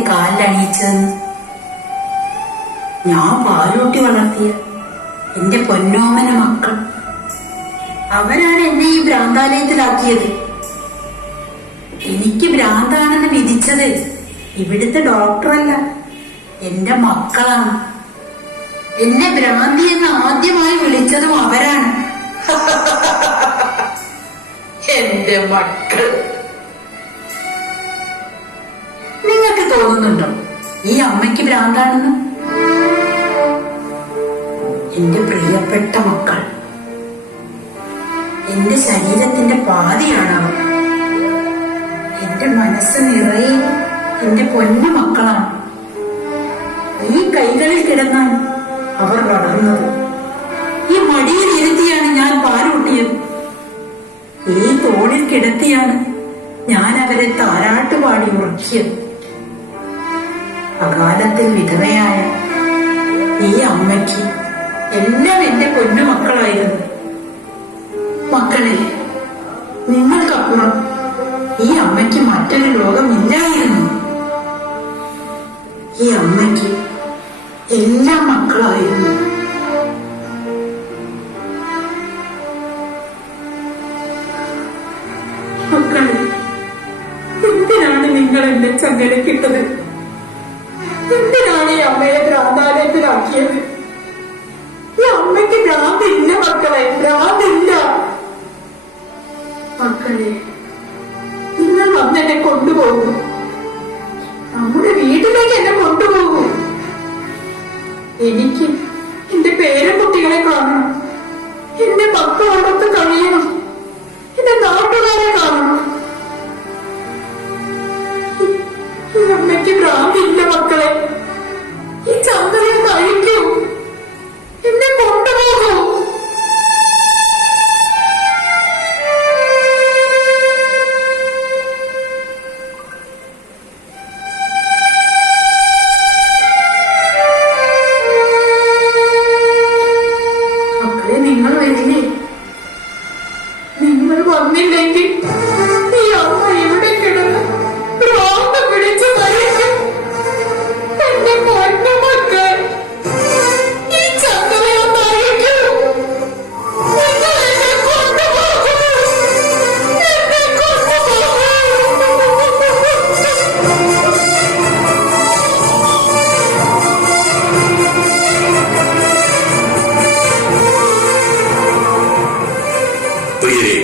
എന്റെ കാലിലണിയിച്ചതെന്ന്? ഞാൻ പാലൂട്ടി വളർത്തിയ എന്റെ പൊന്നോമന മക്കൾ, അവരാണ് എന്നെ ഈ ഭ്രാന്താലയത്തിലാക്കിയത്. എനിക്ക് ഭ്രാന്താണെന്ന് വിധിച്ചത് ഇവിടുത്തെ ഡോക്ടറല്ല, എന്റെ മക്കളാണ്. എന്നെ ഭ്രാന്തി എന്ന് ആദ്യമായി വിളിച്ചതും അവരാണ്. എന്റെ മക്കൾ. നിങ്ങൾക്ക് തോന്നുന്നുണ്ടോ ഈ അമ്മയ്ക്ക് ഭ്രാന്താണെന്ന്? എന്റെ പ്രിയപ്പെട്ട മക്കൾ, എന്റെ ശരീരത്തിന്റെ പാതിയാണവർ. എന്റെ മനസ്സ് നിറയെ എന്റെ പൊന്നു മക്കളാണ്. ഈ കൈകളിൽ കിടന്നാണ് അവർ വളർന്നത്. ഈ മടിയിൽ ഇരുത്തിയാണ് ഞാൻ പാലൂട്ടിയത്. ഈ തോളിൽ കിടത്തിയാണ് ഞാൻ അവരെ താരാട്ടുപാടി ഉറക്കിയത്. അകാലത്തിൽ വിധവയായ ഈ അമ്മയ്ക്ക് എല്ലാം എന്റെ പൊന്നു മക്കളായിരുന്നു. മക്കളെ, നിങ്ങൾക്കപ്പുറം ഈ അമ്മയ്ക്ക് മറ്റൊരു ലോകമില്ലായിരുന്നു. ഈ അമ്മയ്ക്ക് എല്ലാ മക്കളായിരുന്നു. മക്കളെ, എന്തിനാണ് നിങ്ങൾ എന്നെ ചങ്ങലക്കിട്ടത്? എന്തിനാണ് ഈ അമ്മയെ ഭ്രാന്താലയത്തിലാക്കിയത്? ഈ അമ്മയ്ക്ക് ഭ്രാന്തില്ല മക്കളെ, ഭ്രാന്തില്ല. മക്കളെ, നിങ്ങൾ വന്നെന്നെ കൊണ്ടുപോകൂ. നമ്മുടെ വീട്ടിലേക്ക് എന്നെ കൊണ്ടുപോകൂ. എനിക്ക് എന്റെ പേരക്കുട്ടികളെ കാണണം, എന്റെ മക്കളോടൊത്ത് കഴിയണം, എന്റെ നാട്ടുകാരെ കാണണം. ഈ അമ്മയ്ക്ക് ഭ്രാന്തില്ല മക്കളെ. ഈ ചന്ദ്രനെ കഴിക്കൂ, എന്നെ കൊണ്ടുപോകൂ. നിങ്ങൾ വരില്ലേ? നിങ്ങൾ വന്നില്ലെങ്കിൽ ഈ അമ്മ ഇവിടെ കിടന്ന് ഭ്രാന്ത് പിടിച്ച് മരിക്കും. എന്റെ പൊന്നു മക്കൾ, ഈ ചന്ദ്രനെ കഴിക്കൂ. നിങ്ങൾ എന്നെ കൊണ്ടുപോകൂ, എന്നെ കൊണ്ടുപോകൂ. പ്രിയരെ,